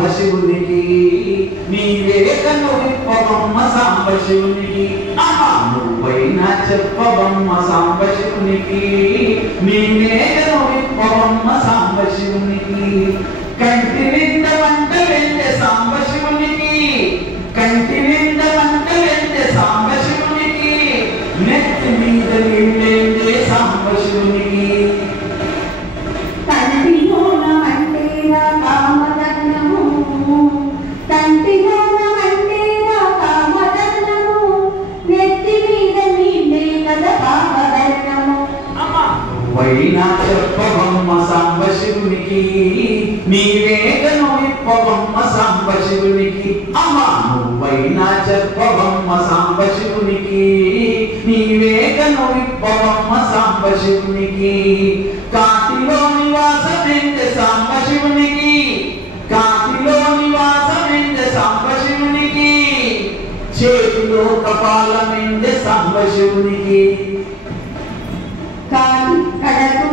సాంబశివునికి నీవే కను విప్పవమ్మ సాంబశివునికి నువ్వైనా చెప్పవమ్మ సాంబశివునికి నీవే కను విప్పవమ్మ సాంబశివునికి కంటి నిండ వంట వెంటే సాంబశివునికి కంటి నిండ వంట వెంటే సాంబశివునికి నెత్తి మీద నిండే సాంబశివునికి వైనా చెప్పవమ్మ సాంబశివునికి నీవే కను విప్పవమ్మ సాంబశివునికి నువ్వైనా చెప్పవమ్మ సాంబశివునికి నీవే కను విప్పవమ్మ సాంబశివునికి కాటిలో నివాసమెంటే సాంబశివునికి కాటిలో నివాసమెంటే సాంబశివునికి చేతిలో కపాలమెంటే సాంబశివునికి కడకు